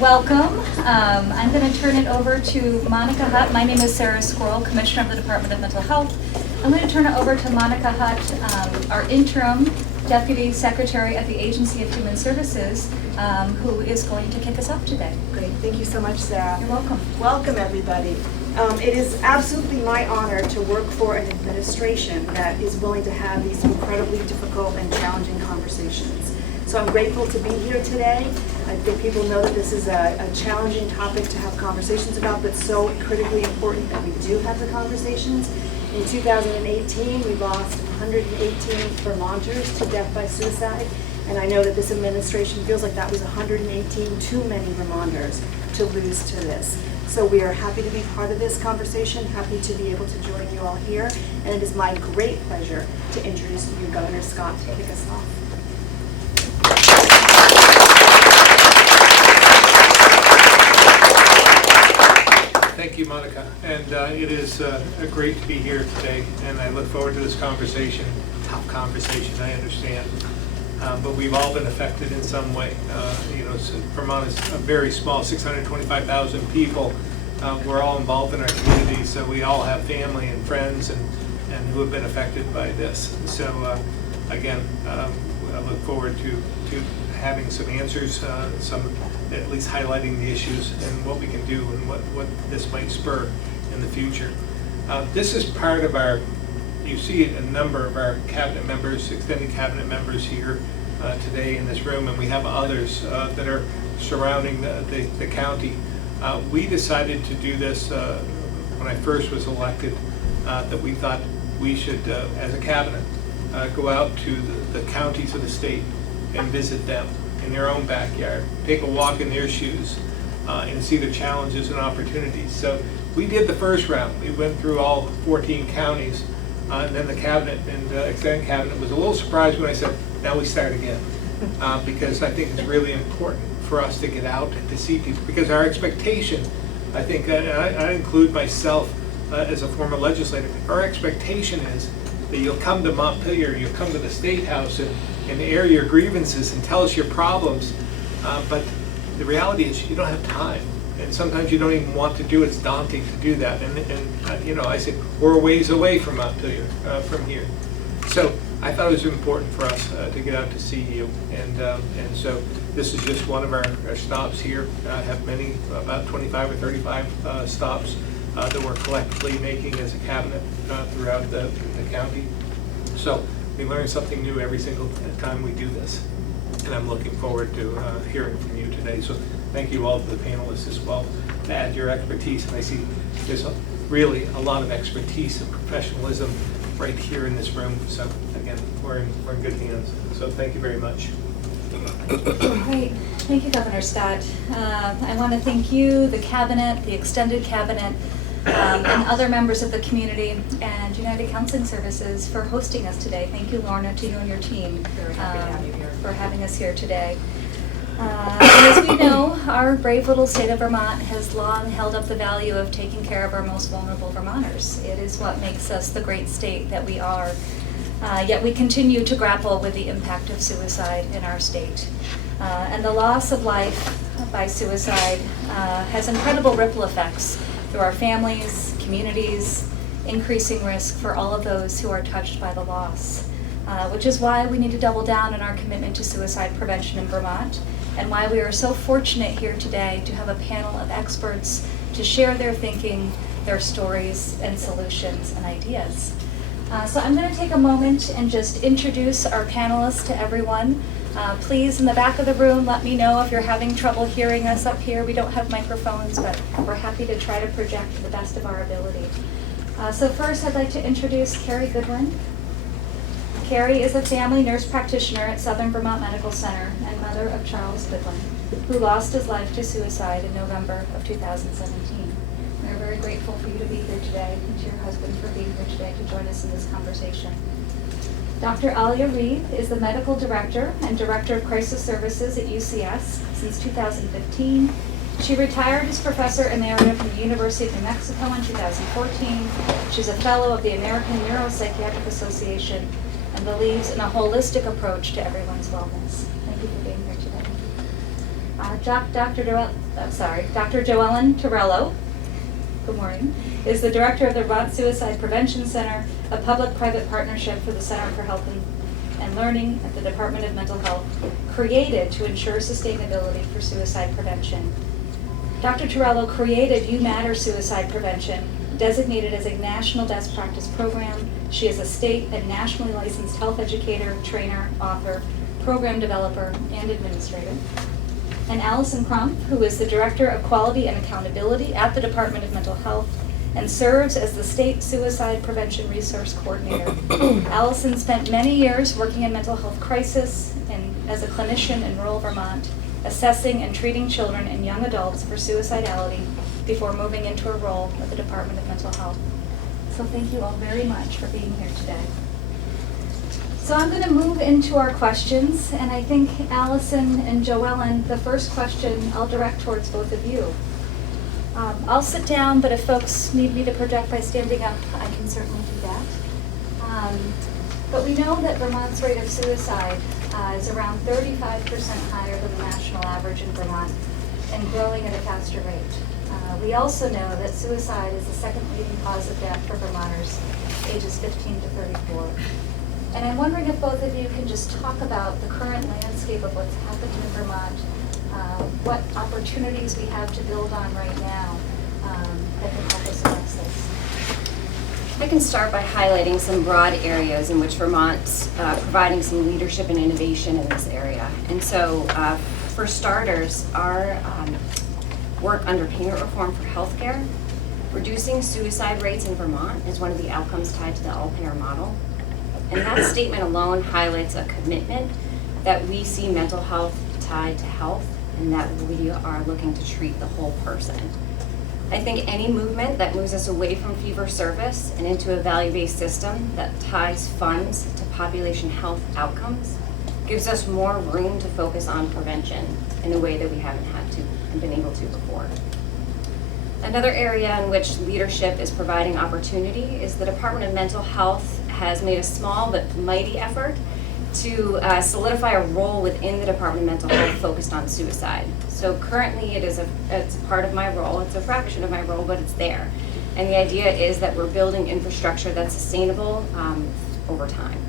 welcome. I'm going to turn it over to Monica Hutt. My name is Sarah Squirrel, Commissioner of the Department of Mental Health. I'm going to turn it over to Monica Hutt, our interim Deputy Secretary at the Agency of Human Services, who is going to kick us off today. Great, thank you so much, Sarah. You're welcome. Welcome, everybody. It is absolutely my honor to work for an administration that is willing to have these incredibly difficult and challenging conversations. So I'm grateful to be here today. I think people know that this is a challenging topic to have conversations about, but so critically important that we do have the conversations. In 2018, we lost 118 Vermonters to death by suicide, and I know that this administration feels like that was 118 too many Vermonters to lose to this. So we are happy to be part of this conversation, happy to be able to join you all here, and it is my great pleasure to introduce to you Governor Scott to kick us off. Thank you, Monica, and it is great to be here today, and I look forward to this conversation. Tough conversation, I understand, but we've all been affected in some way. Vermont is a very small, 625,000 people. We're all involved in our community, so we all have family and friends and who have been affected by this. So again, I look forward to having some answers, some at least highlighting the issues and what we can do and what this might spur in the future. This is part of our, you see a number of our cabinet members, extended cabinet members here today in this room, and we have others that are surrounding the county. We decided to do this when I first was elected, that we thought we should, as a cabinet, go out to the counties of the state and visit them in their own backyard, take a walk in their shoes, and see the challenges and opportunities. So we did the first round. We went through all 14 counties, and then the cabinet and extended cabinet was a little surprised when I said, now we start again, because I think it's really important for us to get out and to see people, because our expectation, I think, I include myself as a former legislator, our expectation is that you'll come to Montpelier, you'll come to the State House and air your grievances and tell us your problems, but the reality is you don't have time, and sometimes you don't even want to do it. It's daunting to do that, and I said we're a ways away from Montpelier, from here, so I thought it was important for us to get out to see you, and so this is just one of our stops here. I have many, about 25 or 35 stops that we're collectively making as a cabinet throughout the county. So we learn something new every single time we do this, and I'm looking forward to hearing from you today. So thank you all to the panelists as well to add your expertise, and I see there's really a lot of expertise and professionalism right here in this room. So again, we're in good hands. So thank you very much. Great. Thank you, Governor Scott. I want to thank you, the cabinet, the extended cabinet, and other members of the community and United Counseling Services for hosting us today. Thank you, Lorna, to you and your team for having us here today. And as we know, our brave little state of Vermont has long held up the value of taking care of our most vulnerable Vermonters. It is what makes us the great state that we are. Yet we continue to grapple with the impact of suicide in our state. And the loss of life by suicide has incredible ripple effects through our families, communities, increasing risk for all of those who are touched by the loss, which is why we need to double down on our commitment to suicide prevention in Vermont, and why we are so fortunate here today to have a panel of experts to share their thinking, their stories, and solutions and ideas. So I'm going to take a moment and just introduce our panelists to everyone. Please, in the back of the room, let me know if you're having trouble hearing us up here. We don't have microphones, but we're happy to try to project to the best of our ability. So first, I'd like to introduce Carrie Goodwin. Carrie is a family nurse practitioner at Southern Vermont Medical Center and mother of Charles Goodwin, who lost his life to suicide in November of 2017. We're very grateful for you to be here today and to your husband for being here today to join us in this conversation. Dr. Alia Reed is the Medical Director and Director of Crisis Services at UCS since 2015. She retired as Professor Emerita from the University of New Mexico in 2014. She's a Fellow of the American Neuropsychiatric Association and believes in a holistic approach to everyone's wellness. Thank you for being here today. Dr. Joellen Torello, good morning, is the director of the Vermont Suicide Prevention Center, a public-private partnership for the Center for Health and Learning at the Department of Mental Health, created to ensure sustainability for suicide prevention. Dr. Torello created You Matter Suicide Prevention, designated as a national best practice program. She is a state and nationally licensed health educator, trainer, author, program developer, and administrator. And Allison Crump, who is the Director of Quality and Accountability at the Department of Mental Health and serves as the State Suicide Prevention Resource Coordinator. Allison spent many years working in mental health crisis and as a clinician in rural Vermont, assessing and treating children and young adults for suicidality before moving into a role at the Department of Mental Health. So thank you all very much for being here today. So I'm going to move into our questions, and I think Allison and Joellen, the first question I'll direct towards both of you. I'll sit down, but if folks need me to project by standing up, I can certainly do that. But we know that Vermont's rate of suicide is around 35% higher than the national average in Vermont and growing at a faster rate. We also know that suicide is the second leading cause of death for Vermonters ages 15 to 34. And I'm wondering if both of you can just talk about the current landscape of what's happened in Vermont, what opportunities we have to build on right now that can help us address this. I can start by highlighting some broad areas in which Vermont's providing some leadership and innovation in this area. And so, for starters, our work under payment reform for healthcare, reducing suicide rates in Vermont is one of the outcomes tied to the all-payer model. And that statement alone highlights a commitment that we see mental health tied to health and that we are looking to treat the whole person. I think any movement that moves us away from fee-for-service and into a value-based system that ties funds to population health outcomes gives us more room to focus on prevention in a way that we haven't had to and been able to before. Another area in which leadership is providing opportunity is the Department of Mental Health has made a small but mighty effort to solidify a role within the Department of Mental Health focused on suicide. So currently it's a part of my role, it's a fraction of my role, but it's there. And the idea is that we're building infrastructure that's sustainable over time.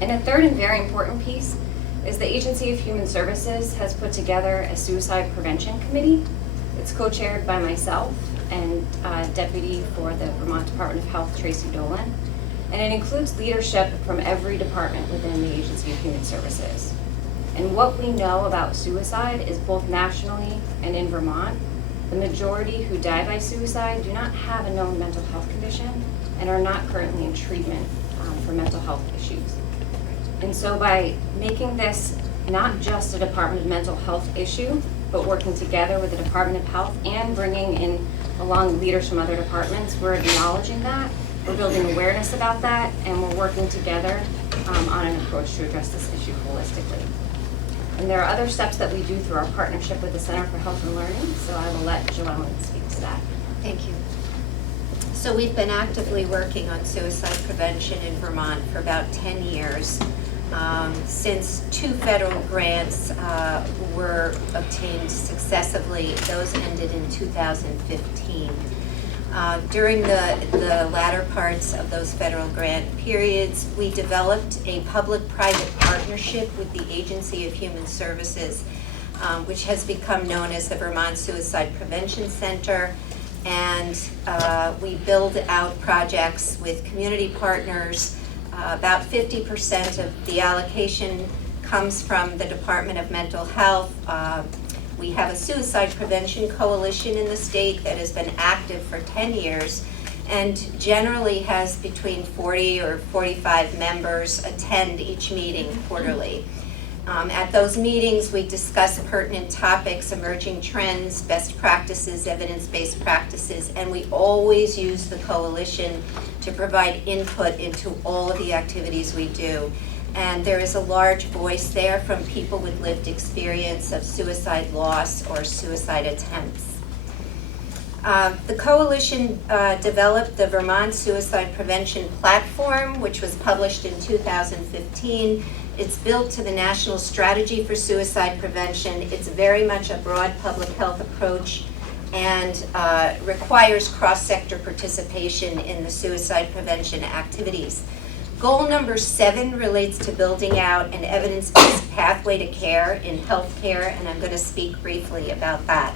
And a third and very important piece is the Agency of Human Services has put together a suicide prevention committee. It's co-chaired by myself and Deputy for the Vermont Department of Health, Tracy Dolan. And it includes leadership from every department within the Agency of Human Services. And what we know about suicide is both nationally and in Vermont, the majority who die by suicide do not have a known mental health condition and are not currently in treatment for mental health issues. And so by making this not just a Department of Mental Health issue, but working together with the Department of Health and bringing in along leaders from other departments, we're acknowledging that. We're building awareness about that, and we're working together on an approach to address this issue holistically. And there are other steps that we do through our partnership with the Center for Health and Learning, so I will let Joellen speak to that. Thank you. So we've been actively working on suicide prevention in Vermont for about 10 years. Since 2 federal grants were obtained successively, those ended in 2015. During the latter parts of those federal grant periods, we developed a public-private partnership with the Agency of Human Services, which has become known as the Vermont Suicide Prevention Center. And we build out projects with community partners. About 50% of the allocation comes from the Department of Mental Health. We have a suicide prevention coalition in the state that has been active for 10 years and generally has between 40 or 45 members attend each meeting quarterly. At those meetings, we discuss pertinent topics, emerging trends, best practices, evidence-based practices, and we always use the coalition to provide input into all of the activities we do. And there is a large voice there from people with lived experience of suicide loss or suicide attempts. The coalition developed the Vermont Suicide Prevention Platform, which was published in 2015. It's built to the National Strategy for Suicide Prevention. It's very much a broad public health approach and requires cross-sector participation in the suicide prevention activities. Goal number 7 relates to building out an evidence-based pathway to care in healthcare, and I'm going to speak briefly about that.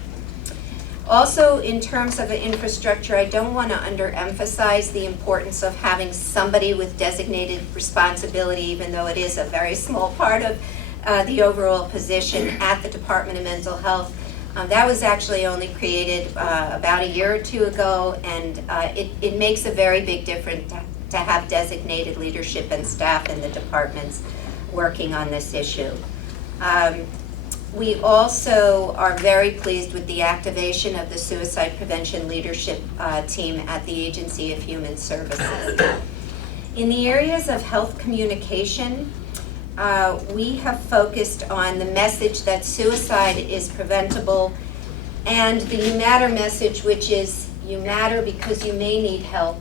Also, in terms of infrastructure, I don't want to underemphasize the importance of having somebody with designated responsibility, even though it is a very small part of the overall position at the Department of Mental Health. That was actually only created about a year or 2 ago, and it makes a very big difference to have designated leadership and staff in the departments working on this issue. We also are very pleased with the activation of the Suicide Prevention Leadership Team at the Agency of Human Services. In the areas of health communication, we have focused on the message that suicide is preventable and the You Matter message, which is you matter because you may need help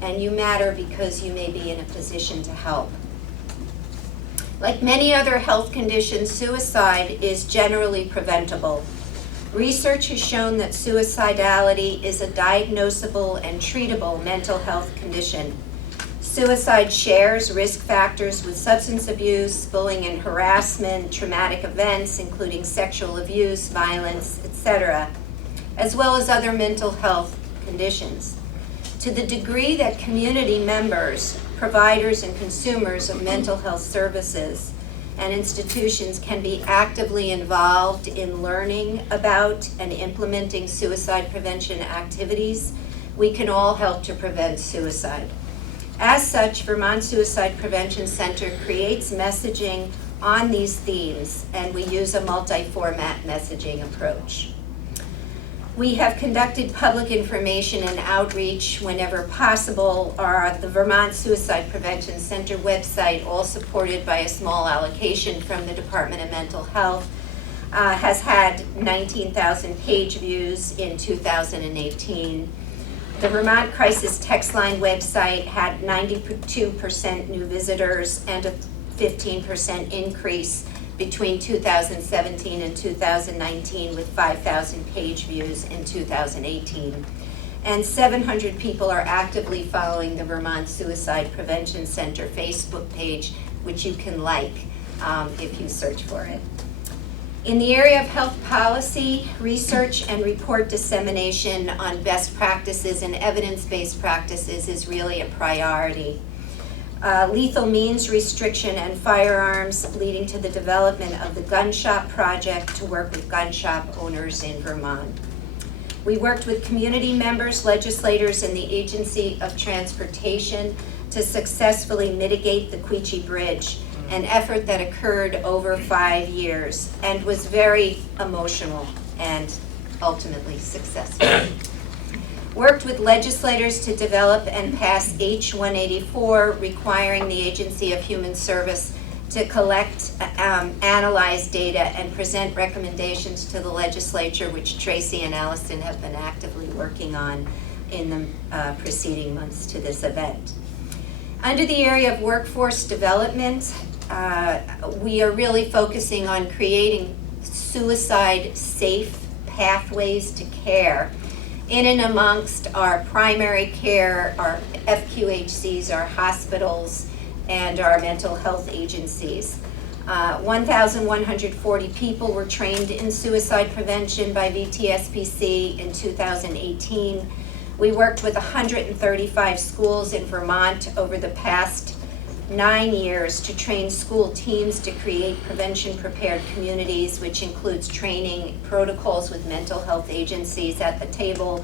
and you matter because you may be in a position to help. Like many other health conditions, suicide is generally preventable. Research has shown that suicidality is a diagnosable and treatable mental health condition. Suicide shares risk factors with substance abuse, bullying and harassment, traumatic events, including sexual abuse, violence, etc., as well as other mental health conditions. To the degree that community members, providers, and consumers of mental health services and institutions can be actively involved in learning about and implementing suicide prevention activities, we can all help to prevent suicide. As such, Vermont Suicide Prevention Center creates messaging on these themes, and we use a multi-format messaging approach. We have conducted public information and outreach whenever possible. The Vermont Suicide Prevention Center website, all supported by a small allocation from the Department of Mental Health, has had 19,000 page views in 2018. The Vermont Crisis Text Line website had 92% new visitors and a 15% increase between 2017 and 2019, with 5,000 page views in 2018. And 700 people are actively following the Vermont Suicide Prevention Center Facebook page, which you can like if you search for it. In the area of health policy, research and report dissemination on best practices and evidence-based practices is really a priority. Lethal means restriction and firearms, leading to the development of the Gun Shop Project to work with gun shop owners in Vermont. We worked with community members, legislators, and the Agency of Transportation to successfully mitigate the Quechee Bridge, an effort that occurred over 5 years and was very emotional and ultimately successful. Worked with legislators to develop and pass H-184, requiring the Agency of Human Service to collect, analyze data, and present recommendations to the legislature, which Tracy and Allison have been actively working on in the preceding months to this event. Under the area of workforce development, we are really focusing on creating suicide-safe pathways to care in and amongst our primary care, our FQHCs, our hospitals, and our mental health agencies. 1,140 people were trained in suicide prevention by VTSPC in 2018. We worked with 135 schools in Vermont over the past 9 years to train school teams to create prevention-prepared communities, which includes training protocols with mental health agencies at the table,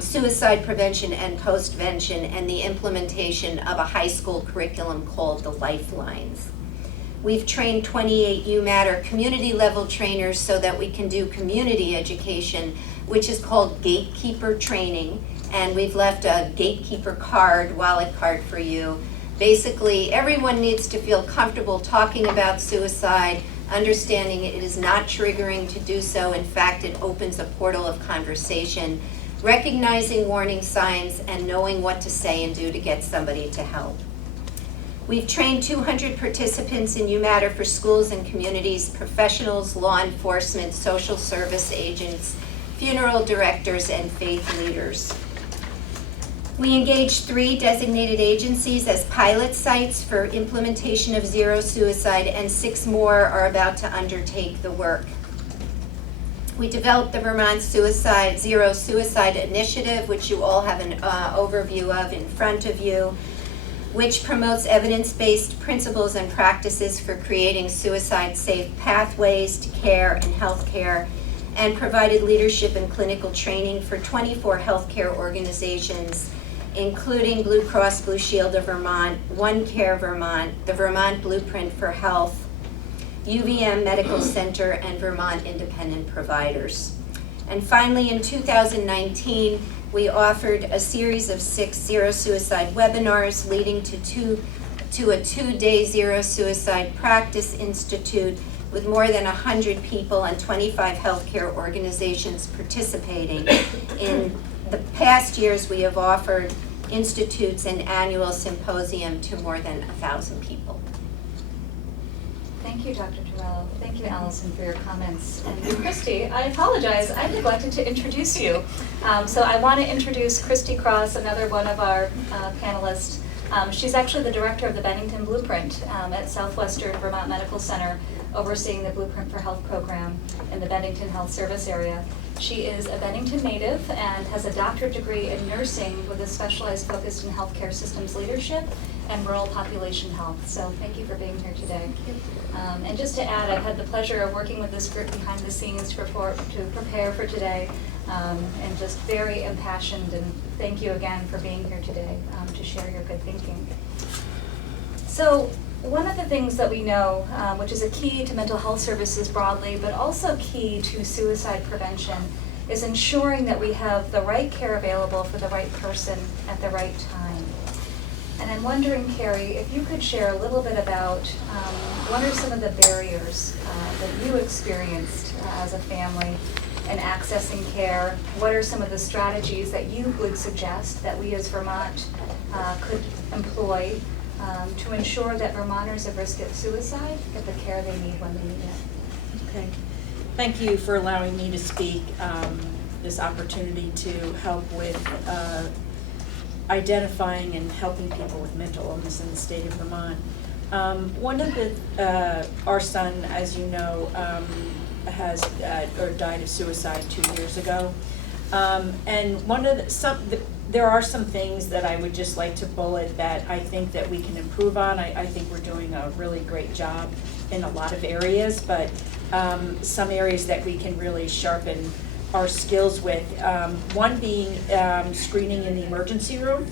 suicide prevention and postvention, and the implementation of a high school curriculum called the Lifelines. We've trained 28 You Matter community level trainers so that we can do community education, which is called gatekeeper training, and we've left a gatekeeper card, wallet card for you. Basically, everyone needs to feel comfortable talking about suicide, understanding it is not triggering to do so. In fact, it opens a portal of conversation, recognizing warning signs and knowing what to say and do to get somebody to help. We've trained 200 participants in UMatter for schools and communities, professionals, law enforcement, social service agents, funeral directors, and faith leaders. We engaged 3 designated agencies as pilot sites for implementation of zero suicide, and 6 more are about to undertake the work. We developed the Vermont Zero Suicide Initiative, which you all have an overview of in front of you, which promotes evidence-based principles and practices for creating suicide-safe pathways to care and healthcare, and provided leadership and clinical training for 24 healthcare organizations, including Blue Cross Blue Shield of Vermont, One Care Vermont, the Vermont Blueprint for Health, UVM Medical Center, and Vermont Independent Providers. And finally, in 2019, we offered a series of 6 zero suicide webinars, leading to a 2-day zero suicide practice institute with more than 100 people and 25 healthcare organizations participating. In the past years, we have offered institutes and annual symposium to more than 1,000 people. Thank you, Dr. Torello. Thank you, Allison, for your comments. And Christy, I apologize, I neglected to introduce you. So I want to introduce Christy Cross, another one of our panelists. She's actually the director of the Bennington Blueprint at Southwestern Vermont Medical Center, overseeing the Blueprint for Health program in the Bennington Health Service area. She is a Bennington native and has a doctorate degree in nursing with a specialized focus in healthcare systems leadership and rural population health. So thank you for being here today. And just to add, I've had the pleasure of working with this group behind the scenes to prepare for today, and just very impassioned, and thank you again for being here today to share your good thinking. So one of the things that we know, which is a key to mental health services broadly, but also key to suicide prevention, is ensuring that we have the right care available for the right person at the right time. And I'm wondering, Carrie, if you could share a little bit about what are some of the barriers that you experienced as a family in accessing care? What are some of the strategies that you would suggest that we as Vermont could employ to ensure that Vermonters at risk of suicide get the care they need when they need it? Okay. Thank you for allowing me to speak, this opportunity to help with identifying and helping people with mental illness in the state of Vermont. One of the, our son, as you know, has or died of suicide 2 years ago. And one of there are some things that I would just like to bullet that I think that we can improve on. I think we're doing a really great job in a lot of areas, but some areas that we can really sharpen our skills with. One being screening in the emergency room.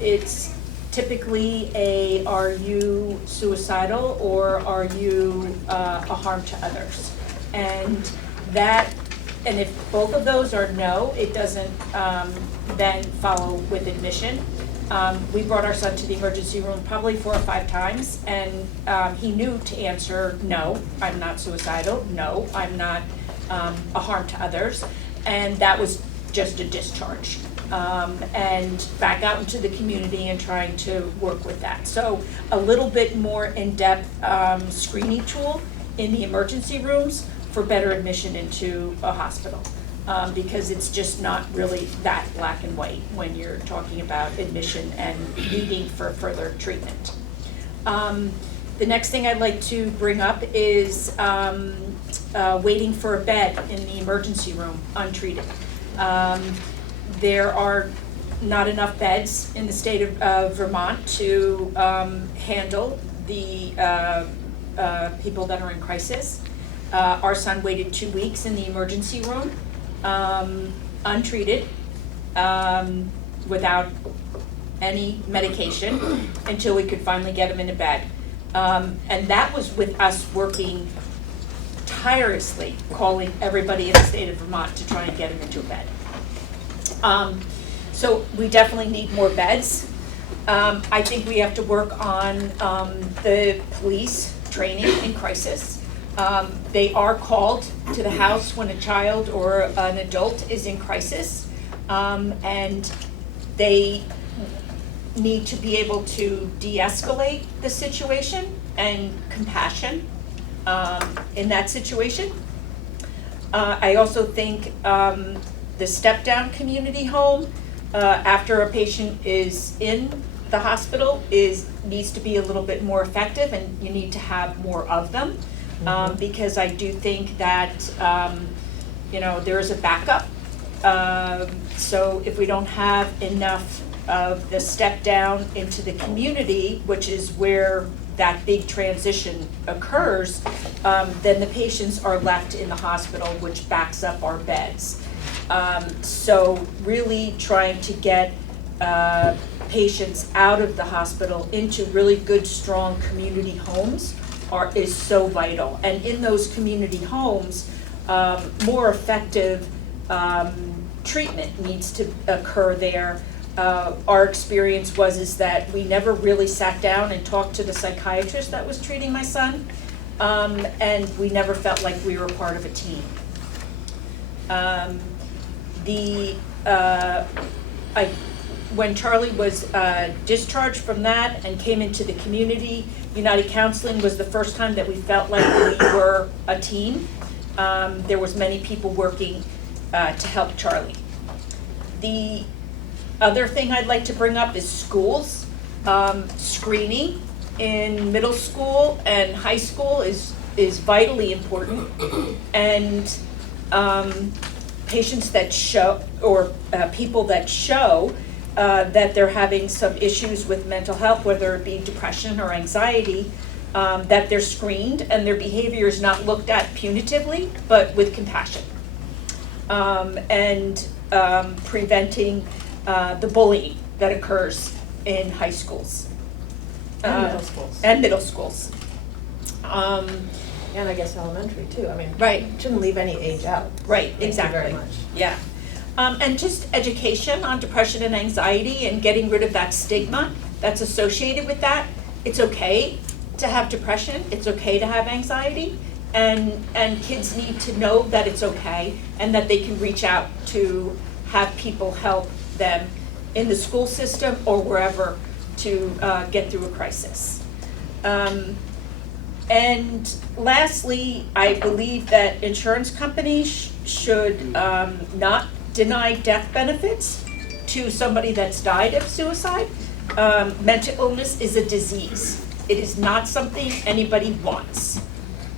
It's typically are you suicidal or are you a harm to others? And if both of those are no, it doesn't then follow with admission. We brought our son to the emergency room probably 4 or 5 times, and he knew to answer, no, I'm not suicidal, no, I'm not a harm to others, and that was just a discharge. And back out into the community and trying to work with that. So a little bit more in-depth screening tool in the emergency rooms for better admission into a hospital. Because it's just not really that black and white when you're talking about admission and needing for further treatment. The next thing I'd like to bring up is waiting for a bed in the emergency room untreated. There are not enough beds in the state of Vermont to handle the people that are in crisis. Our son waited 2 weeks in the emergency room, untreated, without any medication, until we could finally get him into bed. And that was with us working tirelessly, calling everybody in the state of Vermont to try and get him into a bed. So we definitely need more beds. I think we have to work on the police training in crisis. They are called to the house when a child or an adult is in crisis, and they need to be able to de-escalate the situation and compassion in that situation. I also think the step-down community home, after a patient is in the hospital, needs to be a little bit more effective, and you need to have more of them. Because I do think that, there is a backup. So if we don't have enough of the step down into the community, which is where that big transition occurs, then the patients are left in the hospital, which backs up our beds. So really trying to get patients out of the hospital into really good, strong community homes is so vital. And in those community homes, more effective treatment needs to occur there. Our experience is that we never really sat down and talked to the psychiatrist that was treating my son, and we never felt like we were part of a team. When Charlie was discharged from that and came into the community, United Counseling was the first time that we felt like we were a team. There was many people working to help Charlie. The other thing I'd like to bring up is schools. Screening in middle school and high school is vitally important, and patients that show, or people that show that they're having some issues with mental health, whether it be depression or anxiety, that they're screened and their behavior is not looked at punitively, but with compassion. And preventing the bullying that occurs in high schools. And middle schools. And middle schools. And I guess elementary too, I mean. Right. Shouldn't leave any age out. Right, Thank you exactly. very much. Yeah. And just education on depression and anxiety and getting rid of that stigma that's associated with that. It's okay to have depression, it's okay to have anxiety, and kids need to know that it's okay and that they can reach out to have people help them in the school system or wherever to get through a crisis. And lastly, I believe that insurance companies should not deny death benefits to somebody that's died of suicide. Mental illness is a disease. It is not something anybody wants.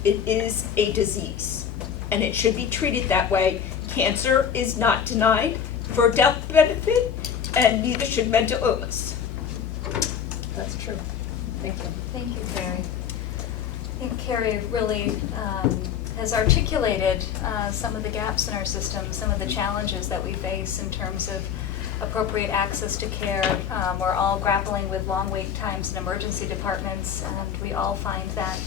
It is a disease, and it should be treated that way. Cancer is not denied for death benefit, and neither should mental illness. That's true. Thank you. Thank you, Carrie. I think Carrie really has articulated some of the gaps in our system, some of the challenges that we face in terms of appropriate access to care. We're all grappling with long wait times in emergency departments, and we all find that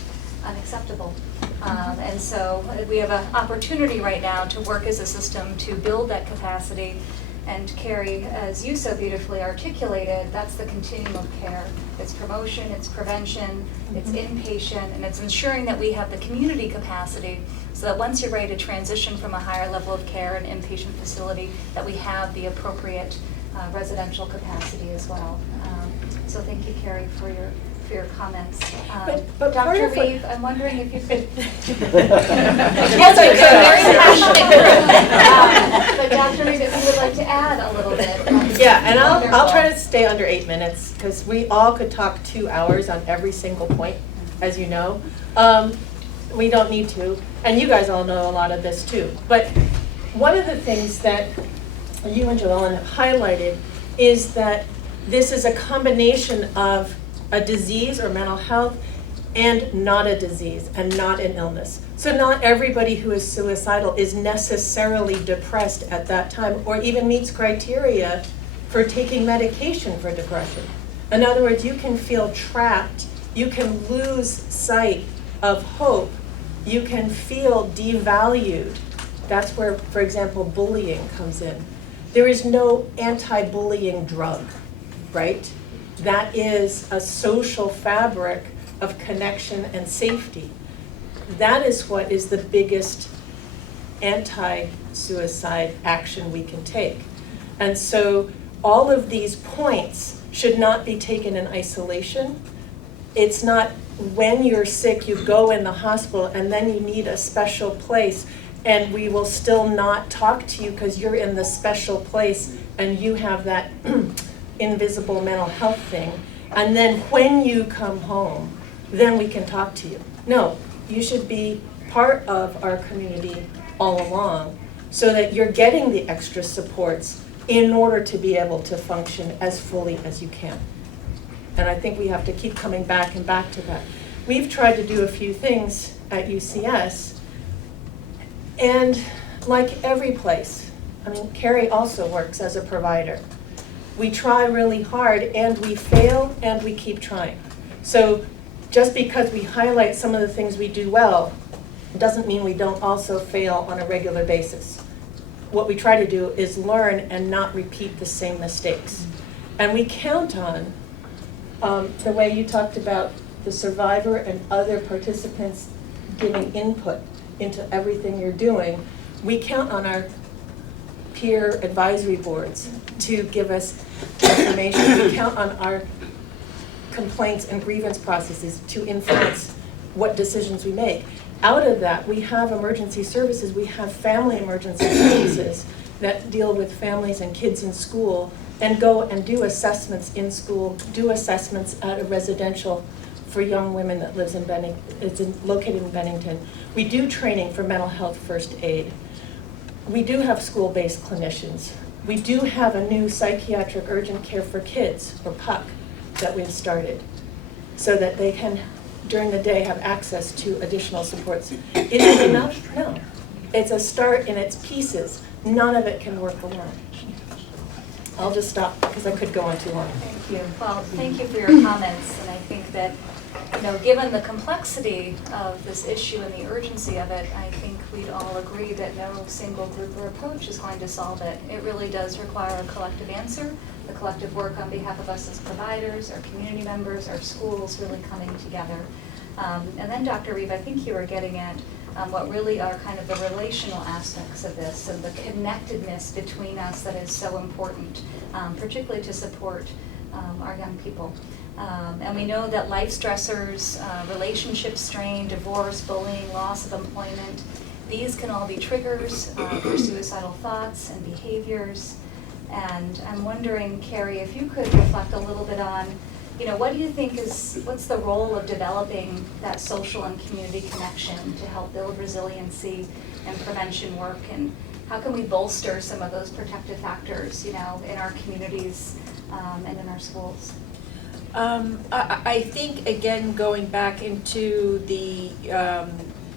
unacceptable. And so we have an opportunity right now to work as a system to build that capacity. And Carrie, as you so beautifully articulated, that's the continuum of care. It's promotion, it's prevention, it's inpatient, and it's ensuring that we have the community capacity so that once you're ready to transition from a higher level of care and inpatient facility, that we have the appropriate residential capacity as well. So thank you, Carrie, for your comments. But part Dr. of what- Reeve, I'm wondering if you could. Yes, I Very passionate. But Dr. Reeve, if you would like to add a little bit. Yeah, and I'll Wonderful. try to stay under 8 minutes, because we all could talk 2 hours on every single point, as you know. We don't need to, and you guys all know a lot of this too. But one of the things that you and Joellen have highlighted is that this is a combination of a disease or mental health and not a disease and not an illness. So not everybody who is suicidal is necessarily depressed at that time or even meets criteria for taking medication for depression. In other words, you can feel trapped, you can lose sight of hope, you can feel devalued. That's where, for example, bullying comes in. There is no anti-bullying drug, right? That is a social fabric of connection and safety. That is what is the biggest anti-suicide action we can take. And so all of these points should not be taken in isolation. It's not when you're sick, you go in the hospital and then you need a special place and we will still not talk to you because you're in the special place and you have that invisible mental health thing. And then when you come home, then we can talk to you. No, you should be part of our community all along so that you're getting the extra supports in order to be able to function as fully as you can. And I think we have to keep coming back and back to that. We've tried to do a few things at UCS, and like every place, I mean, Carrie also works as a provider. We try really hard and we fail and we keep trying. So just because we highlight some of the things we do well, doesn't mean we don't also fail on a regular basis. What we try to do is learn and not repeat the same mistakes. And we count on the way you talked about the survivor and other participants giving input into everything you're doing. We count on our peer advisory boards to give us information. We count on our complaints and grievance processes to influence what decisions we make. Out of that, we have emergency services, we have family emergency services that deal with families and kids in school and go and do assessments in school, do assessments at a residential for young women that lives in Bennington, located in Bennington. We do training for mental health first aid. We do have school-based clinicians. We do have a new psychiatric urgent care for kids, or PUC, that we've started so that they can, during the day, have access to additional supports. Is it enough? No. It's a start in its pieces. None of it can work alone. I'll just stop because I could go on too long. Thank you. Well, thank you for your comments, and I think that, given the complexity of this issue and the urgency of it, I think we'd all agree that no single group or approach is going to solve it. It really does require a collective answer, the collective work on behalf of us as providers, our community members, our schools really coming together. And then, Dr. Reeve, I think you were getting at what really are kind of the relational aspects of this and the connectedness between us that is so important, particularly to support our young people. And we know that life stressors, relationship strain, divorce, bullying, loss of employment, these can all be triggers for suicidal thoughts and behaviors. And I'm wondering, Carrie, if you could reflect a little bit on, what do you think what's the role of developing that social and community connection to help build resiliency and prevention work, and how can we bolster some of those protective factors, in our communities and in our schools? I think, again, going back into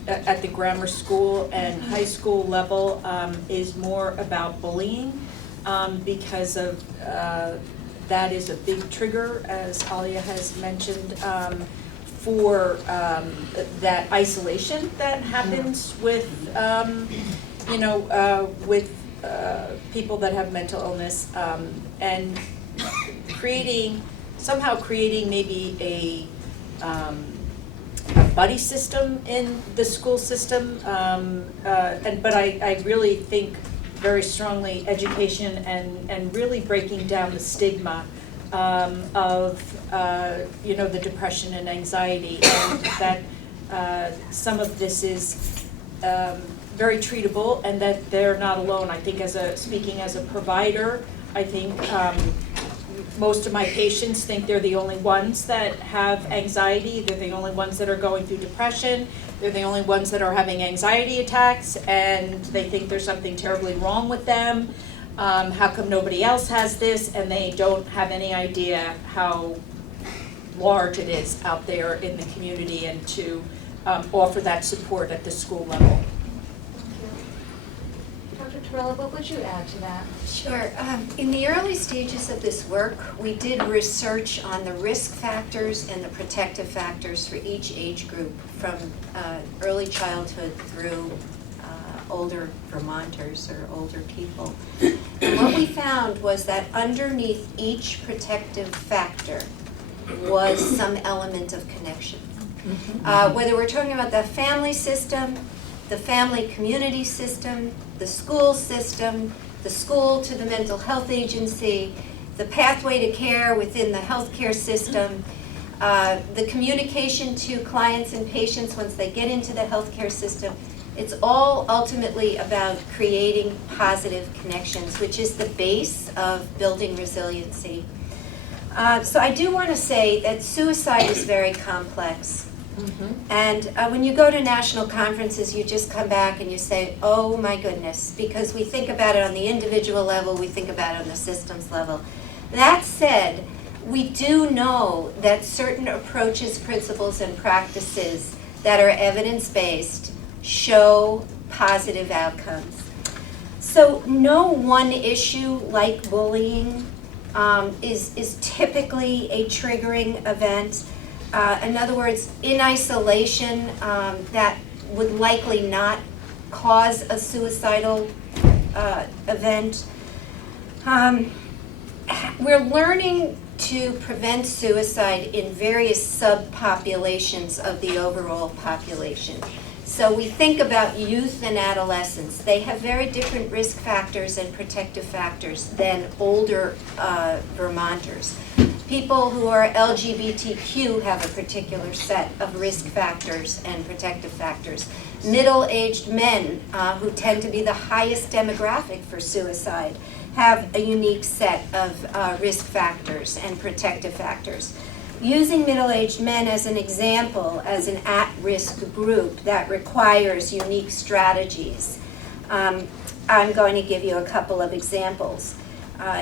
at the grammar school and high school level is more about bullying because of that is a big trigger, as Alia has mentioned, for that isolation that happens with, with people that have mental illness, and somehow creating maybe a buddy system in the school system, but I really think very strongly education and really breaking down the stigma of the depression and anxiety, and that some of this is very treatable and that they're not alone. I think speaking as a provider, I think most of my patients think they're the only ones that have anxiety. They're the only ones that are going through depression. They're the only ones that are having anxiety attacks, and they think there's something terribly wrong with them. How come nobody else has this? And they don't have any idea how large it is out there in the community, and to offer that support at the school level. Dr. Torella, what would you add to that? Sure. In the early stages of this work, we did research on the risk factors and the protective factors for each age group, from early childhood through older Vermonters or older people. And what we found was that underneath each protective factor was some element of connection. Whether we're talking about the family system, the family community system, the school system, the school to the mental health agency, the pathway to care within the healthcare system, the communication to clients and patients once they get into the healthcare system, it's all ultimately about creating positive connections, which is the base of building resiliency. So I do want to say that suicide is very complex. And when you go to national conferences, you just come back and you say, oh my goodness, because we think about it on the individual level, we think about it on the systems level. That said, we do know that certain approaches, principles, and practices that are evidence-based show positive outcomes. So no one issue like bullying is typically a triggering event. In other words, in isolation, that would likely not cause a suicidal event. We're learning to prevent suicide in various subpopulations of the overall population. So we think about youth and adolescents. They have very different risk factors and protective factors than older Vermonters. People who are LGBTQ have a particular set of risk factors and protective factors. Middle-aged men, who tend to be the highest demographic for suicide, have a unique set of risk factors and protective factors. Using middle-aged men as an example, as an at-risk group that requires unique strategies, I'm going to give you a couple of examples.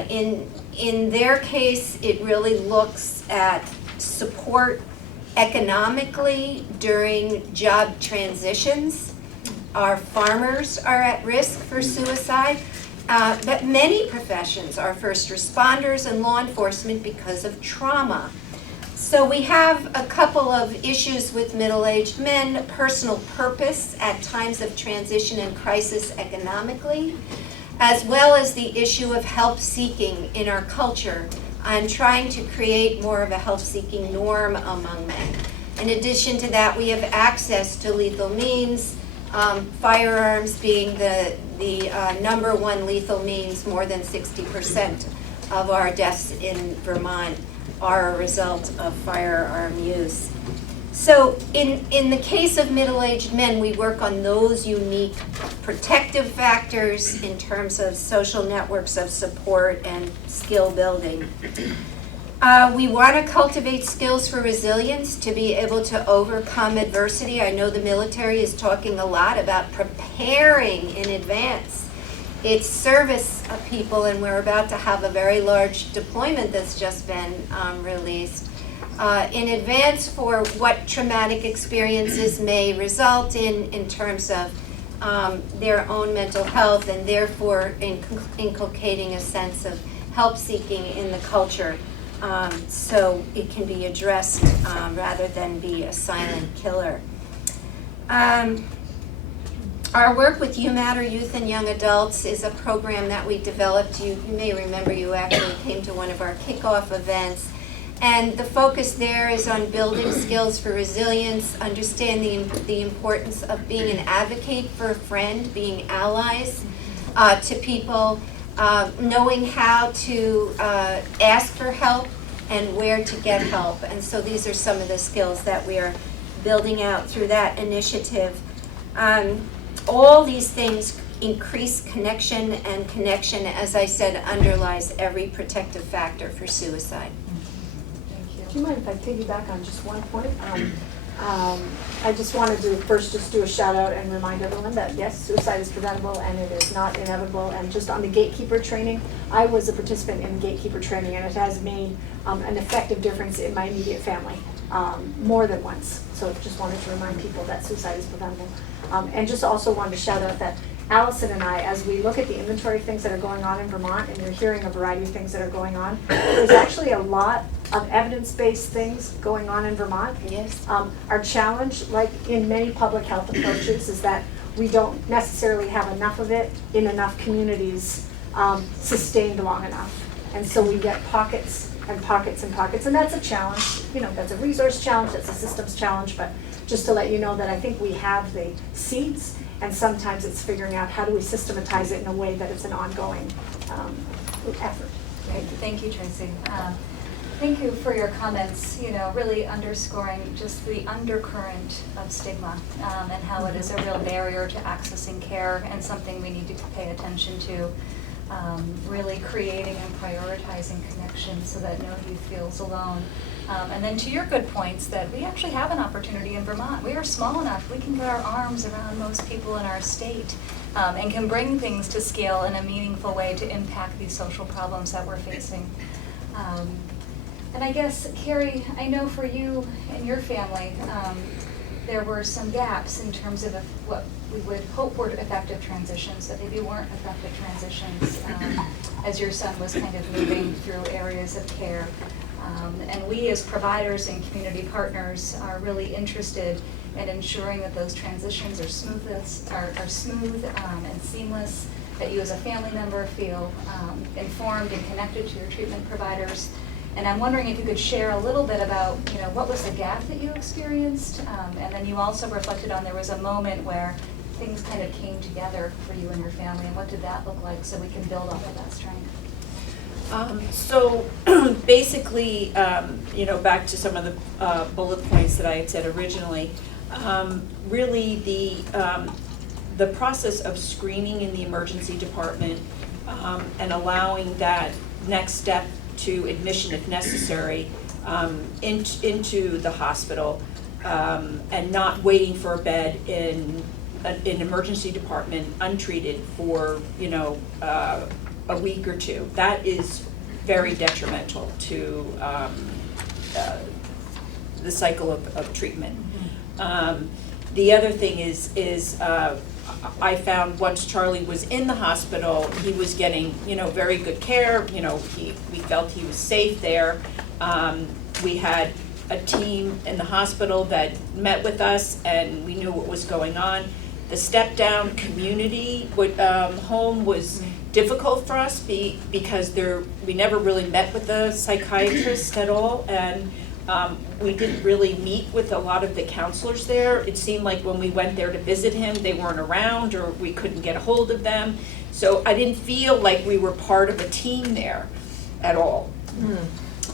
In their case, it really looks at support economically during job transitions. Our farmers are at risk for suicide, but many professions are first responders and law enforcement because of trauma. So we have a couple of issues with middle-aged men: personal purpose at times of transition and crisis economically, as well as the issue of help-seeking in our culture and trying to create more of a help-seeking norm among men. In addition to that, we have access to lethal means, firearms being the number one lethal means. More than 60% of our deaths in Vermont are a result of firearm use. So in the case of middle-aged men, we work on those unique protective factors in terms of social networks of support and skill building. We want to cultivate skills for resilience to be able to overcome adversity. I know the military is talking a lot about preparing in advance. It's service people, and we're about to have a very large deployment that's just been released. In advance for what traumatic experiences may result in terms of their own mental health, and therefore inculcating a sense of help-seeking in the culture, so it can be addressed rather than be a silent killer. Our work with You Matter Youth and Young Adults is a program that we developed. You may remember you actually came to one of our kickoff events. And the focus there is on building skills for resilience, understanding the importance of being an advocate for a friend, being allies to people, knowing how to ask for help and where to get help. And so these are some of the skills that we are building out through that initiative. All these things increase connection, and connection, as I said, underlies every protective factor for suicide. Do you mind if I piggyback on just one point? I just wanted to first just do a shout out and remind everyone that yes, suicide is preventable and it is not inevitable. And just on the gatekeeper training, I was a participant in gatekeeper training, and it has made an effective difference in my immediate family more than once. So just wanted to remind people that suicide is preventable. And just also wanted to shout out that Allison and I, as we look at the inventory of things that are going on in Vermont, and you're hearing a variety of things that are going on, there's actually a lot of evidence-based things going on in Vermont. Yes. Our challenge, like in many public health approaches, is that we don't necessarily have enough of it in enough communities sustained long enough. And so we get pockets and pockets and pockets, and that's a challenge. You know, that's a resource challenge, that's a systems challenge, but just to let you know that I think we have the seeds, and sometimes it's figuring out how do we systematize it in a way that it's an ongoing effort. Great, thank you, Tracy. Thank you for your comments, you know, really underscoring just the undercurrent of stigma and how it is a real barrier to accessing care and something we need to pay attention to. Really creating and prioritizing connections so that nobody feels alone. And then to your good points that we actually have an opportunity in Vermont. We are small enough, we can get our arms around most people in our state and can bring things to scale in a meaningful way to impact these social problems that we're facing. And I guess, Carrie, I know for you and your family, there were some gaps in terms of what we would hope were effective transitions, that maybe weren't effective transitions as your son was kind of moving through areas of care. And we as providers and community partners are really interested in ensuring that those transitions are smooth and seamless, that you as a family member feel informed and connected to your treatment providers. And I'm wondering if you could share a little bit about, you know, what was the gap that you experienced? And then you also reflected on there was a moment where things kind of came together for you and your family, and what did that look like so we can build off of that strength? So basically, you know, back to some of the bullet points that I had said originally, really the process of screening in the emergency department and allowing that next step to admission if necessary into the hospital and not waiting for a bed in an emergency department untreated for, you know, a week or two. That is very detrimental to the cycle of treatment. The other thing is I found once Charlie was in the hospital, he was getting, you know, very good care. You know, we felt he was safe there. We had a team in the hospital that met with us, and we knew what was going on. The step-down community home was difficult for us because we never really met with the psychiatrist at all, and we didn't really meet with a lot of the counselors there. It seemed like when we went there to visit him, they weren't around or we couldn't get a hold of them. So I didn't feel like we were part of a team there at all.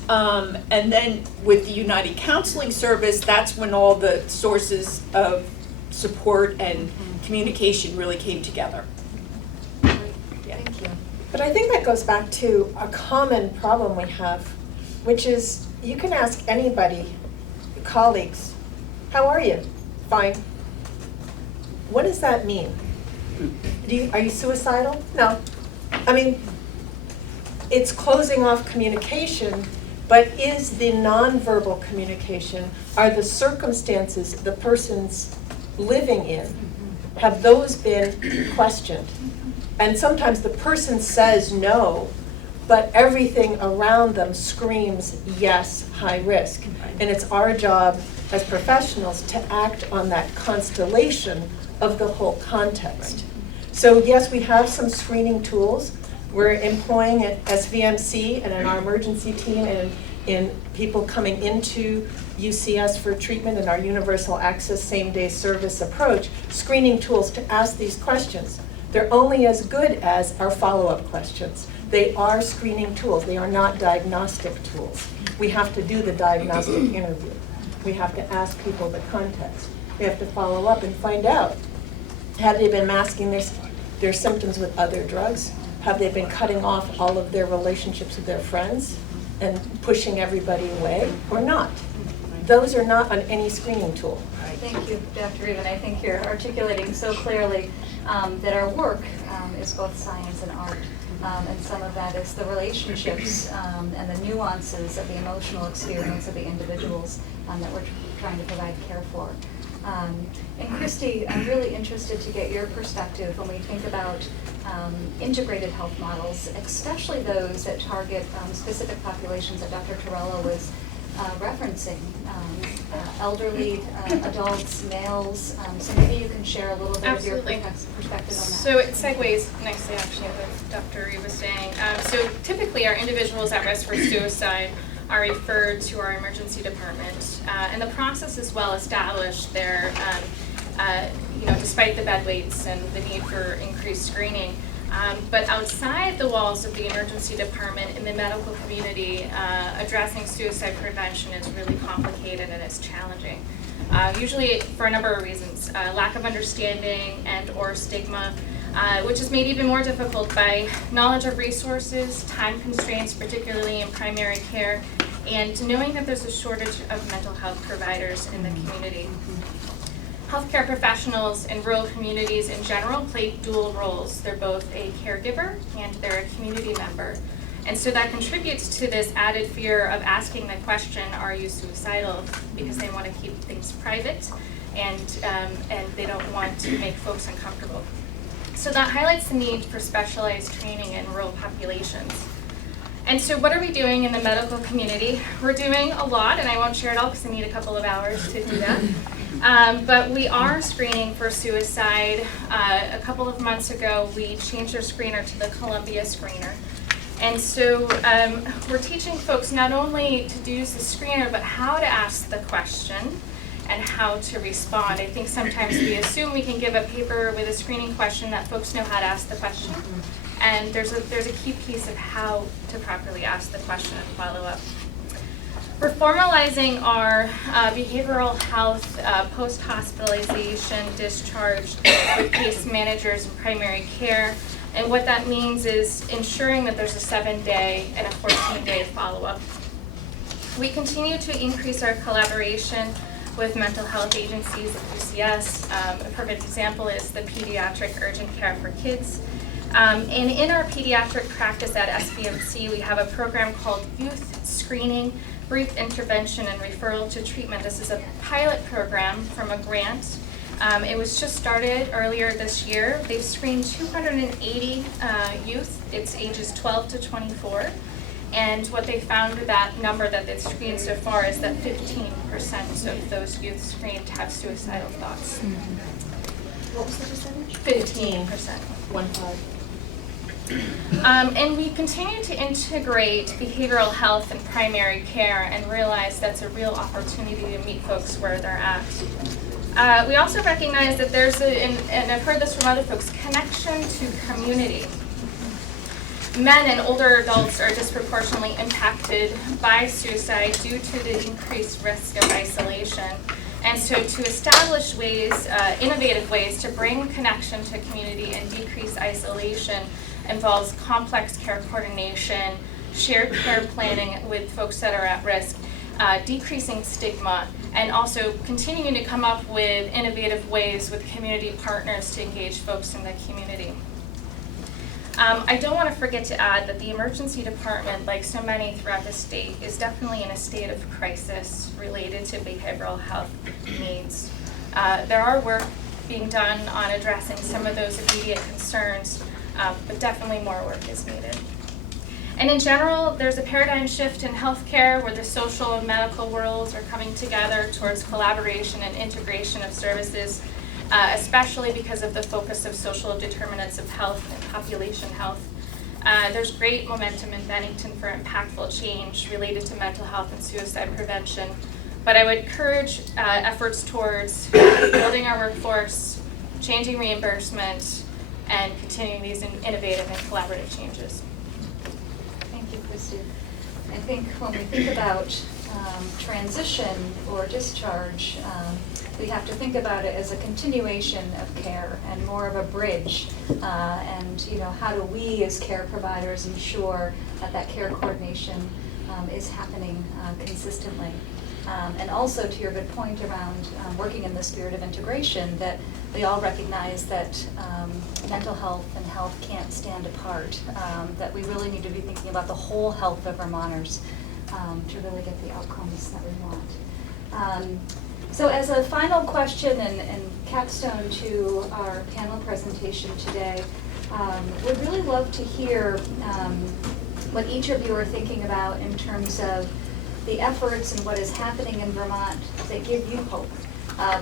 And then with the United Counseling Service, that's when all the sources of support and communication really came together. Yeah. Thank you. But I think that goes back to a common problem we have, which is you can ask anybody, colleagues, how are you? Fine. What does that mean? Are you suicidal? No. I mean, it's closing off communication, but is the nonverbal communication, are the circumstances the person's living in, have those been questioned? And sometimes the person says no, but everything around them screams yes, high risk. And it's our job as professionals to act on that constellation of the whole context. So yes, we have some screening tools. We're employing at SVMC and in our emergency team and in people coming into UCS for treatment and our universal access same-day service approach, screening tools to ask these questions. They're only as good as our follow-up questions. They are screening tools. They are not diagnostic tools. We have to do the diagnostic interview. We have to ask people the context. We have to follow up and find out, have they been masking their symptoms with other drugs? Have they been cutting off all of their relationships with their friends and pushing everybody away or not? Those are not on any screening tool. Thank you, Dr. Reed, and I think you're articulating so clearly that our work is both science and art. And some of that is the relationships and the nuances of the emotional experience of the individuals that we're trying to provide care for. And Christy, I'm really interested to get your perspective when we think about integrated health models, especially those that target specific populations that Dr. Torello was referencing elderly adults, males. So maybe you can share a little bit of your Absolutely. perspective on that. So it segues nicely actually what Dr. Reed was saying. So typically our individuals at risk for suicide are referred to our emergency department. And the process is well established there, despite the bed weights and the need for increased screening. But outside the walls of the emergency department in the medical community, addressing suicide prevention is really complicated and it's challenging. Usually for a number of reasons, lack of understanding and or stigma, which is made even more difficult by knowledge of resources, time constraints, particularly in primary care, and knowing that there's a shortage of mental health providers in the community. Healthcare professionals in rural communities in general play dual roles. They're both a caregiver and they're a community member. And so that contributes to this added fear of asking the question, are you suicidal? Because they want to keep things private and they don't want to make folks uncomfortable. So that highlights the need for specialized training in rural populations. And so what are we doing in the medical community? We're doing a lot, and I won't share it all because I need a couple of hours to do that. But we are screening for suicide. A couple of months ago, we changed our screener to the Columbia screener. And so we're teaching folks not only to use the screener, but how to ask the question and how to respond. I think sometimes we assume we can give a paper with a screening question that folks know how to ask the question. And there's a key piece of how to properly ask the question and follow up. We're formalizing our behavioral health post-hospitalization discharge with case managers in primary care. And what that means is ensuring that there's a 7-day and a 14-day follow-up. We continue to increase our collaboration with mental health agencies at UCS. A perfect example is the Pediatric Urgent Care for Kids. And in our pediatric practice at SBMC, we have a program called Youth Screening, Brief Intervention, and Referral to Treatment. This is a pilot program from a grant. It was just started earlier this year. They've screened 280 youth. It's ages 12 to 24. And what they found with that number that they've screened so far is that 15% of those youth screened have suicidal thoughts. What was the percentage? 15%. 1-5. And we continue to integrate behavioral health and primary care and realize that's a real opportunity to meet folks where they're at. We also recognize that there's and I've heard this from other folks, connection to community. Men and older adults are disproportionately impacted by suicide due to the increased risk of isolation. And so to establish ways, innovative ways to bring connection to community and decrease isolation involves complex care coordination, shared care planning with folks that are at risk, decreasing stigma, and also continuing to come up with innovative ways with community partners to engage folks in the community. I don't want to forget to add that the emergency department, like so many throughout the state, is definitely in a state of crisis related to behavioral health needs. There are work being done on addressing some of those immediate concerns, but definitely more work is needed. And in general, there's a paradigm shift in healthcare where the social and medical worlds are coming together towards collaboration and integration of services, especially because of the focus of social determinants of health and population health. There's great momentum in Bennington for impactful change related to mental health and suicide prevention, but I would encourage efforts towards building our workforce, changing reimbursement, and continuing these innovative and collaborative changes. Thank you, Christy. I think when we think about transition or discharge, we have to think about it as a continuation of care and more of a bridge. And how do we as care providers ensure that that care coordination is happening consistently? And also to your good point around working in the spirit of integration, that we all recognize that mental health and health can't stand apart, that we really need to be thinking about the whole health of Vermonters to really get the outcomes that we want. So as a final question and capstone to our panel presentation today, we'd really love to hear what each of you are thinking about in terms of the efforts and what is happening in Vermont that give you hope.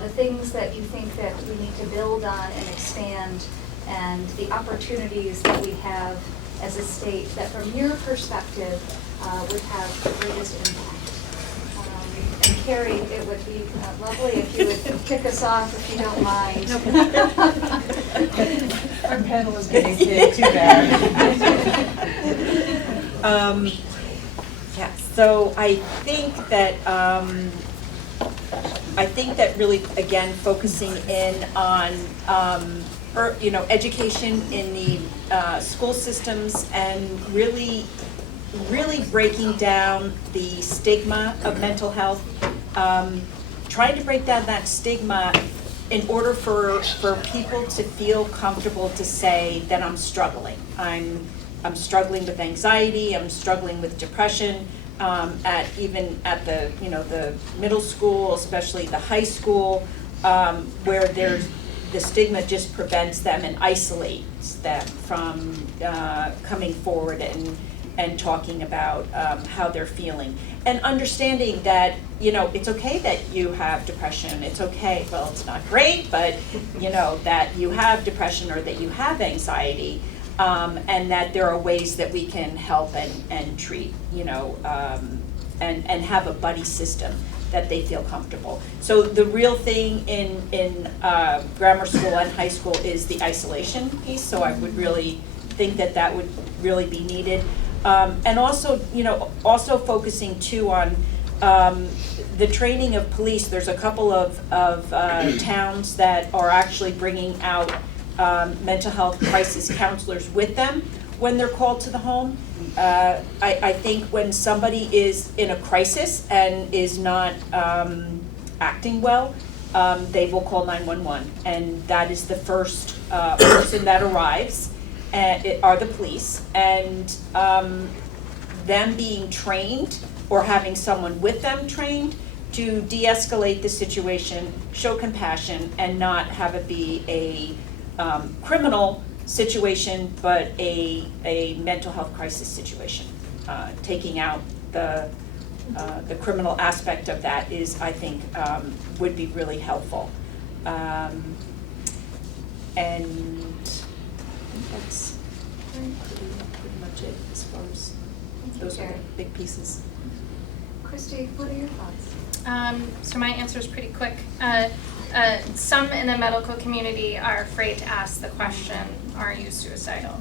The things that you think that we need to build on and expand, and the opportunities that we have as a state that from your perspective would have the greatest impact. And Carrie, it would be lovely if you would kick us off, if you don't mind. Our panel is getting too bad. Yeah, so I think that really, again, focusing in on education in the school systems, and really breaking down the stigma of mental health, trying to break down that stigma in order for people to feel comfortable to say that I'm struggling. I'm struggling with anxiety, I'm struggling with depression, at the middle school, especially the high school, where the stigma just prevents them and isolates them from coming forward and talking about how they're feeling. And understanding that, it's okay that you have depression, it's okay, well, it's not great, but, that you have depression or that you have anxiety, and that there are ways that we can help and treat, and have a buddy system that they feel comfortable. So the real thing in grammar school and high school is the isolation piece, so I would really think that would really be needed. And also, also focusing too on the training of police. There's a couple of towns that are actually bringing out mental health crisis counselors with them when they're called to the home. I think when somebody is in a crisis and is not acting well, they will call 911, and that is the first person that arrives. Are the police, and them being trained or having someone with them trained to de-escalate the situation, show compassion, and not have it be a criminal situation, but a mental health crisis situation. Taking out the criminal aspect of that is, I think, would be really helpful. And that's pretty much it as far as those are the big pieces. Christy, what are your thoughts? So my answer is pretty quick. Some in the medical community are afraid to ask the question, are you suicidal?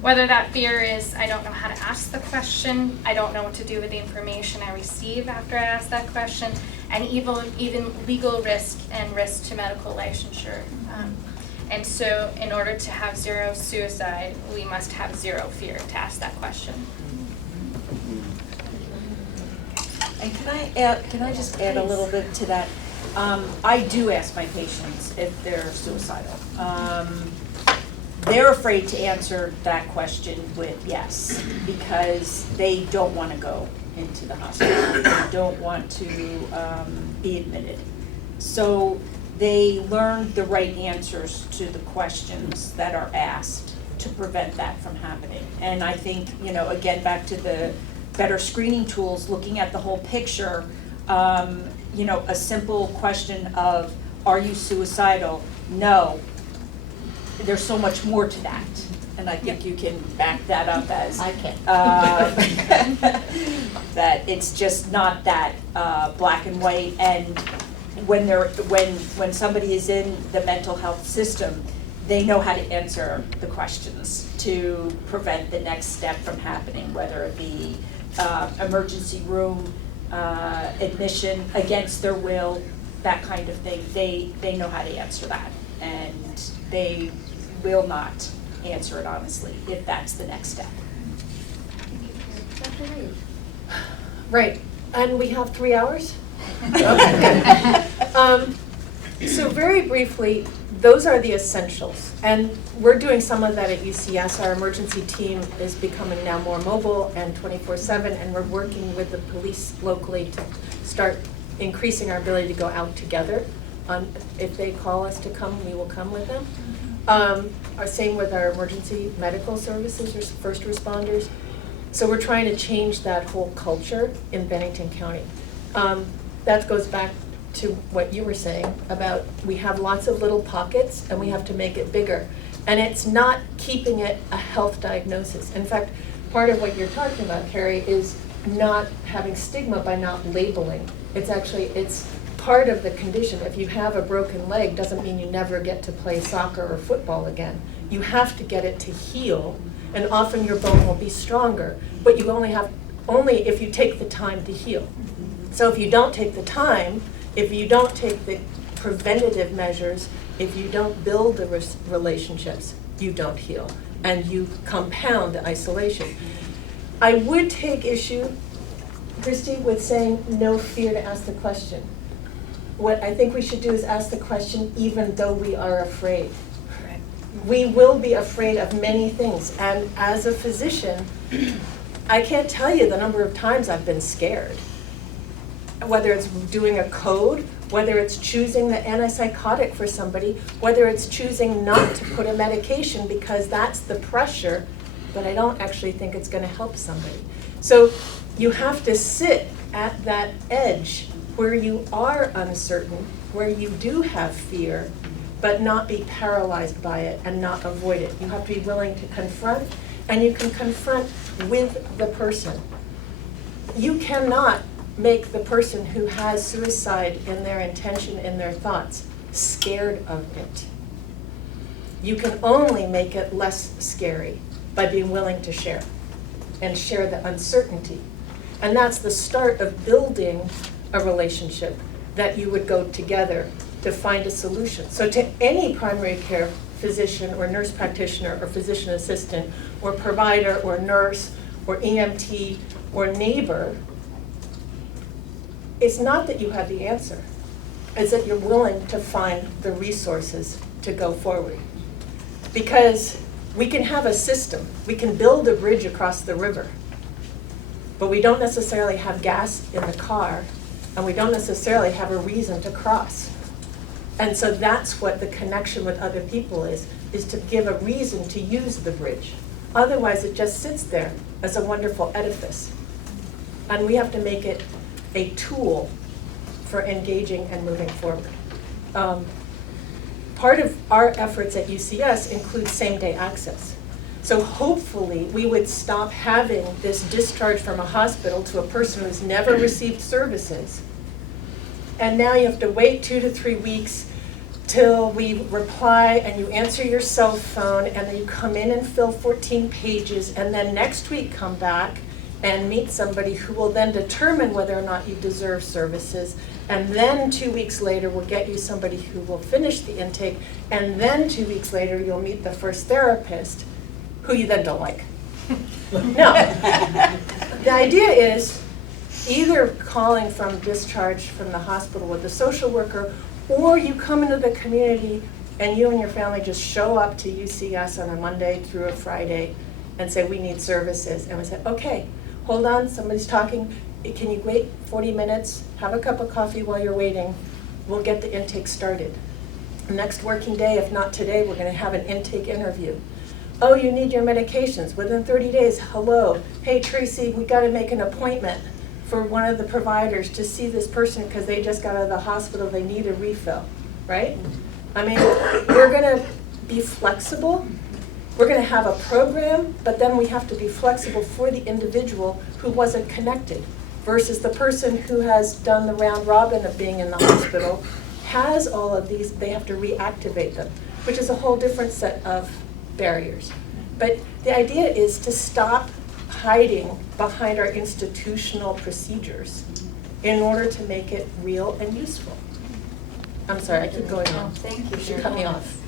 Whether that fear is, I don't know how to ask the question, I don't know what to do with the information I receive after I ask that question, and even legal risk and risk to medical licensure. And so in order to have zero suicide, we must have zero fear to ask that question. And can I just add a little bit to that? I do ask my patients if they're suicidal. They're afraid to answer that question with yes, because they don't want to go into the hospital. They don't want to be admitted. So they learn the right answers to the questions that are asked to prevent that from happening. And I think, again, back to the better screening tools, looking at the whole picture, a simple question of, are you suicidal? No. There's so much more to that. And I think you can back that up as I can. That it's just not that black and white. And when somebody is in the mental health system, they know how to answer the questions to prevent the next step from happening, whether it be emergency room admission against their will, that kind of thing. They know how to answer that, and they will not answer it honestly if that's the next step. Dr. Reed. Right, and we have 3 hours? So very briefly, those are the essentials. And we're doing some of that at UCS. Our emergency team is becoming now more mobile and 24/7, and we're working with the police locally to start increasing our ability to go out together. If they call us to come, we will come with them. Same with our emergency medical services or first responders. So we're trying to change that whole culture in Bennington County. That goes back to what you were saying about we have lots of little pockets and we have to make it bigger. And it's not keeping it a health diagnosis. In fact, part of what you're talking about, Carrie, is not having stigma by not labeling. It's part of the condition. If you have a broken leg, doesn't mean you never get to play soccer or football again. You have to get it to heal, and often your bone will be stronger, but you only if you take the time to heal. So if you don't take the time, if you don't take the preventative measures, if you don't build the relationships, you don't heal, and you compound the isolation. I would take issue, Christy, with saying no fear to ask the question. What I think we should do is ask the question even though we are afraid. We will be afraid of many things, and as a physician, I can't tell you the number of times I've been scared. Whether it's doing a code, whether it's choosing the antipsychotic for somebody, whether it's choosing not to put a medication because that's the pressure, but I don't actually think it's going to help somebody. So you have to sit at that edge where you are uncertain, where you do have fear, but not be paralyzed by it and not avoid it. You have to be willing to confront, and you can confront with the person. You cannot make the person who has suicide in their intention, in their thoughts, scared of it. You can only make it less scary by being willing to share and share the uncertainty. And that's the start of building a relationship that you would go together to find a solution. So to any primary care physician or nurse practitioner or physician assistant or provider or nurse or EMT or neighbor, it's not that you have the answer. It's that you're willing to find the resources to go forward. Because we can have a system, we can build a bridge across the river, but we don't necessarily have gas in the car, and we don't necessarily have a reason to cross. And so that's what the connection with other people is to give a reason to use the bridge. Otherwise, it just sits there as a wonderful edifice. And we have to make it a tool for engaging and moving forward. Part of our efforts at UCS include same-day access. So hopefully we would stop having this discharge from a hospital to a person who's never received services. And now you have to wait 2 to 3 weeks till we reply and you answer your cell phone and then you come in and fill 14 pages and then next week come back and meet somebody who will then determine whether or not you deserve services. And then 2 weeks later, we'll get you somebody who will finish the intake. And then 2 weeks later, you'll meet the first therapist, who you then don't like. No. The idea is either calling from discharge from the hospital with the social worker, or you come into the community and you and your family just show up to UCS on a Monday through a Friday and say, we need services. And we say, okay, hold on, somebody's talking. Can you wait 40 minutes? Have a cup of coffee while you're waiting. We'll get the intake started. Next working day, if not today, we're going to have an intake interview. Oh, you need your medications. Within 30 days, hello. Hey, Tracy, we got to make an appointment for one of the providers to see this person because they just got out of the hospital. They need a refill, right? I mean, we're going to be flexible. We're going to have a program, but then we have to be flexible for the individual who wasn't connected versus the person who has done the round robin of being in the hospital, has all of these, they have to reactivate them, which is a whole different set of barriers. But the idea is to stop hiding behind our institutional procedures in order to make it real and useful. I'm sorry, I keep going on. Thank you. You should cut me off.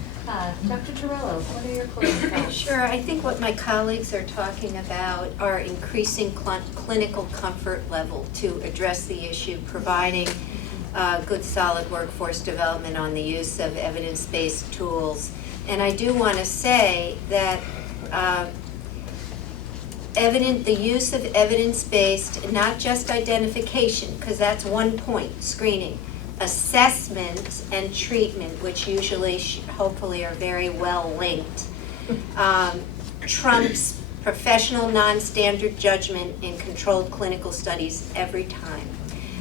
Dr. Torello, what are your closing thoughts? Sure, I think what my colleagues are talking about are increasing clinical comfort level to address the issue, providing good solid workforce development on the use of evidence-based tools. And I do want to say that the use of evidence-based, not just identification, because that's one point, screening, assessment and treatment, which usually, hopefully, are very well linked, trumps professional, non-standard judgment in controlled clinical studies every time.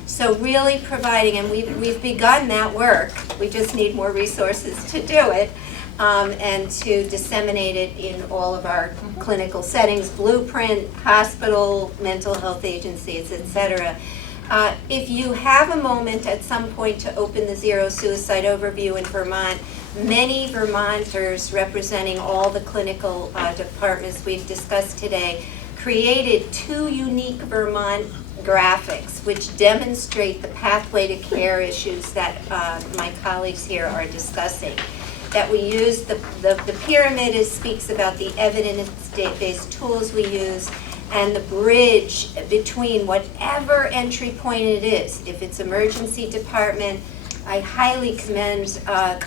So really providing, and we've begun that work, we just need more resources to do it, and to disseminate it in all of our clinical settings, blueprint, hospital, mental health agencies, etc. If you have a moment at some point to open the Zero Suicide Overview in Vermont, many Vermonters representing all the clinical departments we've discussed today created 2 unique Vermont graphics which demonstrate the pathway to care issues that my colleagues here are discussing. That we use, the pyramid speaks about the evidence-based tools we use, and the bridge between whatever entry point it is. If it's emergency department, I highly commend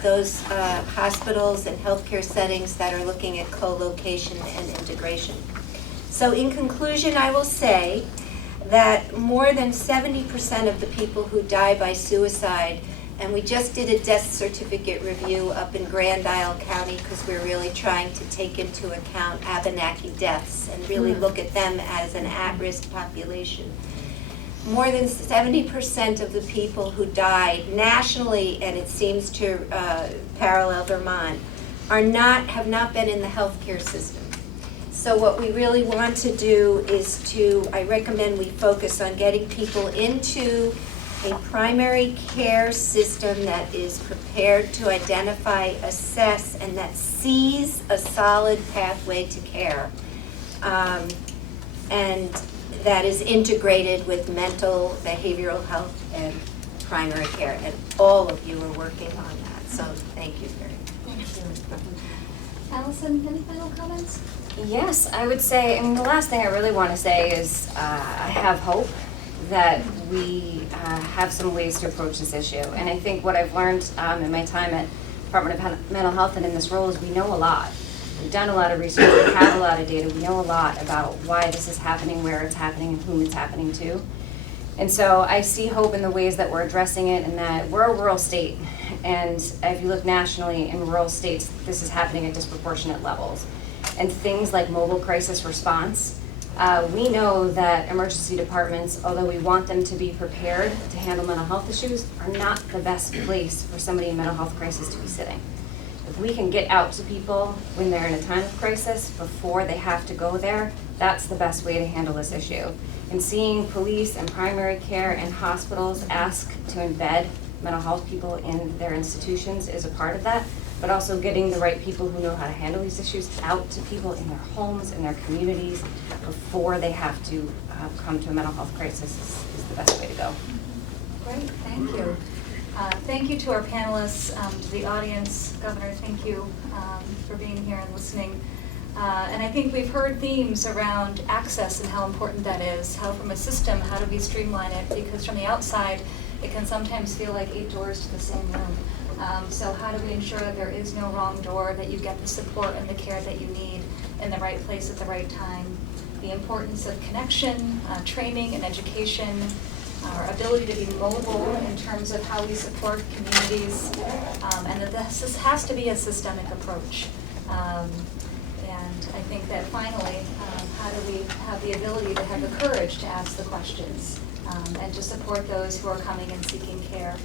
those hospitals and healthcare settings that are looking at co-location and integration. So in conclusion, I will say that more than 70% of the people who die by suicide, and we just did a death certificate review up in Grand Isle County because we're really trying to take into account Abenaki deaths and really look at them as an at-risk population. More than 70% of the people who died nationally, and it seems to parallel Vermont, have not been in the healthcare system. So what we really want to do is I recommend we focus on getting people into a primary care system that is prepared to identify, assess, and that sees a solid pathway to care. And that is integrated with mental, behavioral health, and primary care. And all of you are working on that, so thank you very much. Allison, any final comments? Yes, I would say, and the last thing I really want to say is I have hope that we have some ways to approach this issue. And I think what I've learned in my time at Department of Mental Health and in this role is we know a lot. We've done a lot of research, we have a lot of data, we know a lot about why this is happening, where it's happening, and whom it's happening to. And so I see hope in the ways that we're addressing it, and that we're a rural state. And if you look nationally in rural states, this is happening at disproportionate levels. And things like mobile crisis response, we know that emergency departments, although we want them to be prepared to handle mental health issues, are not the best place for somebody in mental health crisis to be sitting. If we can get out to people when they're in a time of crisis before they have to go there, that's the best way to handle this issue. And seeing police and primary care and hospitals ask to embed mental health people in their institutions is a part of that, but also getting the right people who know how to handle these issues out to people in their homes, in their communities, before they have to come to a mental health crisis is the best way to go. Great, thank you. Thank you to our panelists, to the audience. Governor, thank you for being here and listening. And I think we've heard themes around access and how important that is, how from a system, how do we streamline it? Because from the outside, it can sometimes feel like 8 doors to the same room. So how do we ensure that there is no wrong door, that you get the support and the care that you need in the right place at the right time? The importance of connection, training and education, our ability to be mobile in terms of how we support communities, and that this has to be a systemic approach. And I think that finally, how do we have the ability to have the courage to ask the questions and to support those who are coming and seeking care.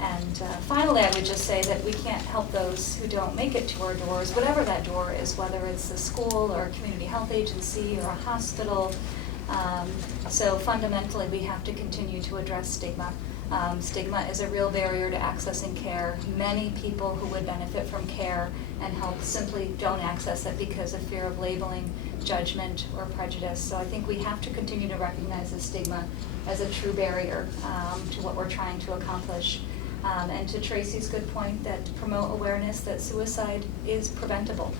And finally, I would just say that we can't help those who don't make it to our doors, whatever that door is, whether it's a school or a community health agency or a hospital. So fundamentally, we have to continue to address stigma. Stigma is a real barrier to accessing care. Many people who would benefit from care and help simply don't access it because of fear of labeling, judgment, or prejudice. So I think we have to continue to recognize the stigma as a true barrier to what we're trying to accomplish. And to Tracy's good point, that to promote awareness that suicide is preventable.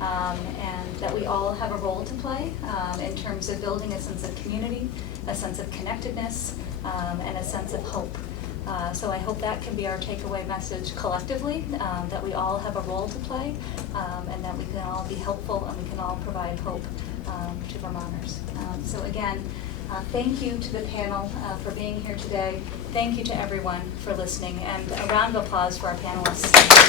And that we all have a role to play in terms of building a sense of community, a sense of connectedness, and a sense of hope. So I hope that can be our takeaway message collectively, that we all have a role to play, and that we can all be helpful and we can all provide hope to Vermonters. So again, thank you to the panel for being here today. Thank you to everyone for listening, and a round of applause for our panelists.